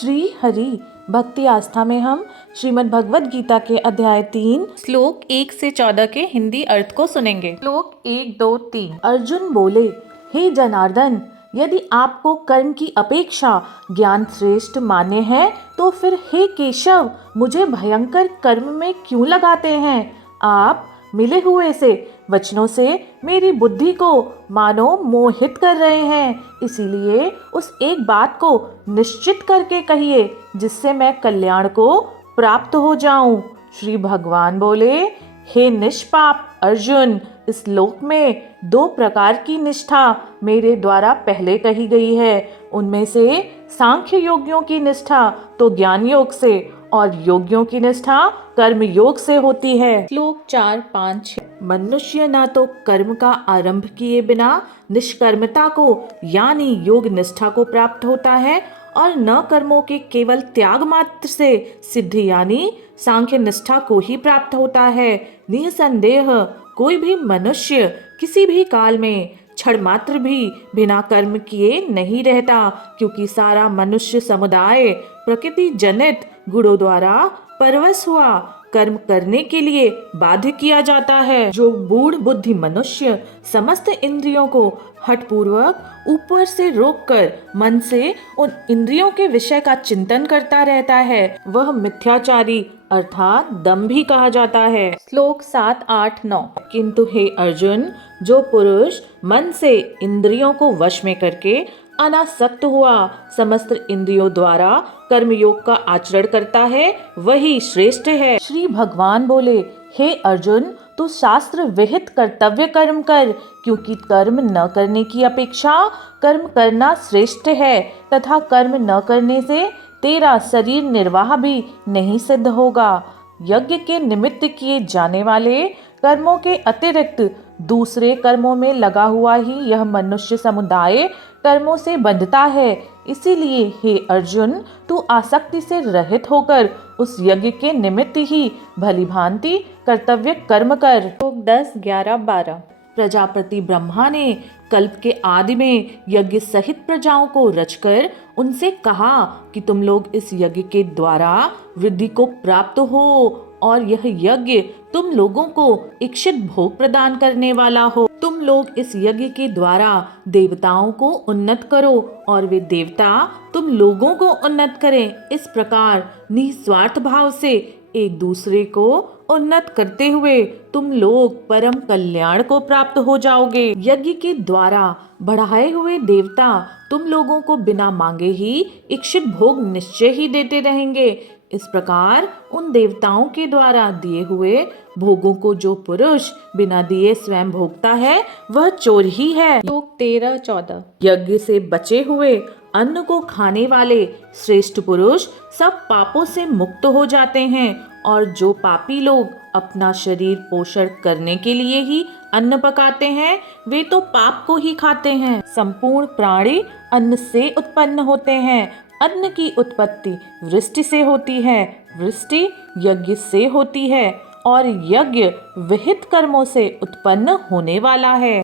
श्री हरि भक्ति आस्था में हम श्रीमद् भगवद गीता के अध्याय 3 श्लोक 1 से 14 के हिंदी अर्थ को सुनेंगे। श्लोक 1, 2, 3। अर्जुन बोले, हे जनार्दन, यदि आपको कर्म की अपेक्षा ज्ञान श्रेष्ठ मान्य है तो फिर हे केशव, मुझे भयंकर कर्म में क्यों लगाते हैं? आप मिले हुए से वचनों से मेरी बुद्धि को मानो मोहित कर रहे हैं। इसीलिए उस एक बात को निश्चित करके कहिए जिससे मैं कल्याण को प्राप्त हो जाऊं। श्री भगवान बोले, हे निष्पाप अर्जुन, इस लोक में 2 प्रकार की निष्ठा मेरे द्वारा पहले कही गई है। उनमें से सांख्य योगियों की निष्ठा तो ज्ञान योग से और योगियों की निष्ठा कर्म योग से होती है। श्लोक 4, 5, 6। मनुष्य न तो कर्म का आरंभ किए बिना निष्कर्मता को यानी योग निष्ठा को प्राप्त होता है और न कर्मों के केवल त्याग मात्र से सिद्धि यानी सांख्य निष्ठा को ही प्राप्त होता है। निसंदेह कोई भी मनुष्य किसी भी काल में क्षण मात्र भी बिना कर्म किए नहीं रहता, क्योंकि सारा मनुष्य समुदाय प्रकृति जनित गुणों द्वारा परवश हुआ कर्म करने के लिए बाध्य किया जाता है। जो बूढ़ बुद्धि मनुष्य समस्त इंद्रियों को हठपूर्वक ऊपर से रोककर मन से उन इंद्रियों के विषय का चिंतन करता रहता है, वह मिथ्याचारी अर्थात दंभी कहा जाता है। श्लोक 7, 8, 9। किंतु हे अर्जुन, जो पुरुष मन से इंद्रियों को वश में करके अनासक्त हुआ समस्त इंद्रियों द्वारा कर्मयोग का आचरण करता है, वही श्रेष्ठ है। श्री भगवान बोले, हे अर्जुन, तू शास्त्र विहित कर्तव्य कर्म कर, क्योंकि कर्म न करने की अपेक्षा कर्म करना श्रेष्ठ है तथा कर्म न करने से तेरा शरीर निर्वाह भी नहीं सिद्ध होगा। यज्ञ के निमित्त किए जाने वाले कर्मों के अतिरिक्त दूसरे कर्मों में लगा हुआ ही यह मनुष्य समुदाय कर्मों से बंधता है। इसीलिए हे अर्जुन, तू आसक्ति से रहित होकर उस यज्ञ के निमित्त ही भली भांति कर्तव्य कर्म कर। श्लोक 10, 11, 12। प्रजापति ब्रह्मा ने कल्प के आदि में यज्ञ सहित प्रजाओं को रचकर उनसे कहा कि तुम लोग इस यज्ञ के द्वारा वृद्धि को प्राप्त हो और यह यज्ञ तुम लोगों को इच्छित भोग प्रदान करने वाला हो। तुम लोग इस यज्ञ के द्वारा देवताओं को उन्नत करो और वे देवता तुम लोगों को उन्नत करें। इस प्रकार निस्वार्थ भाव से एक दूसरे को उन्नत करते हुए तुम लोग परम कल्याण को प्राप्त हो जाओगे। यज्ञ के द्वारा बढ़ाए हुए देवता तुम लोगों को बिना मांगे ही इच्छित भोग निश्चय ही देते रहेंगे। इस प्रकार उन देवताओं के द्वारा दिए हुए भोगों को जो पुरुष बिना दिए स्वयं भोगता है, वह चोर ही है। श्लोक 13, 14। यज्ञ से बचे हुए अन्न को खाने वाले श्रेष्ठ पुरुष सब पापों से मुक्त हो जाते हैं, और जो पापी लोग अपना शरीर पोषण करने के लिए ही अन्न पकाते हैं, वे तो पाप को ही खाते हैं। संपूर्ण प्राणी अन्न से उत्पन्न होते हैं। अन्न की उत्पत्ति वृष्टि से होती है, वृष्टि यज्ञ से होती है और यज्ञ विहित कर्मों से उत्पन्न होने वाला है।